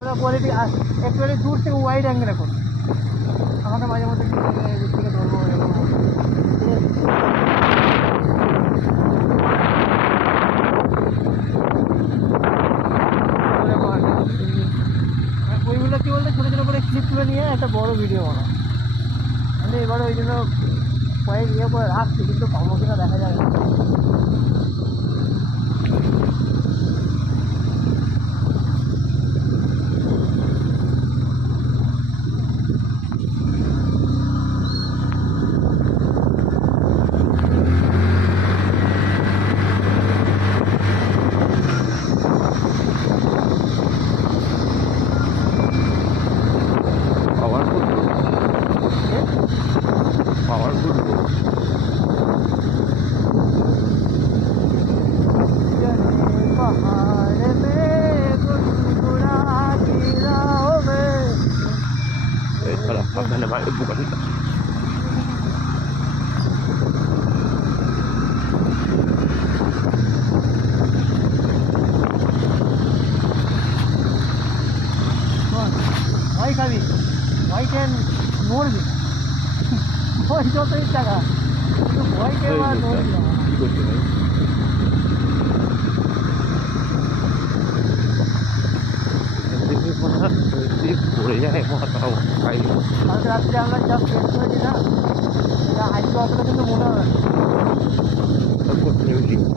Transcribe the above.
কোয়ালিটি একটু দূর থেকে ওয়াইড অ্যাঙ্গেলে করুন। আমাকে মাঝে মধ্যে দিক থেকে ধরবো এরকম। ওইগুলো কী বলতে ছোটো ছোটো করে ক্লিপ তুলে নিয়ে একটা বড়ো ভিডিও বানাও। আমি এবারে ওই জন্য কয়েক করে রাখছি, কিন্তু পাবো কিনা দেখা যায় না। bukan ভয় খাবি, ভয় খেয়ে মরবি। ভয় যতই টাকা, কিন্তু ভয় খেয়ে আর মরবি না। পড়ে যায় মাথাও খাই। কালকে রাত্রে আমরা যা ফেস করেছি না, আজকে অতটা কিন্তু মনে হয় না।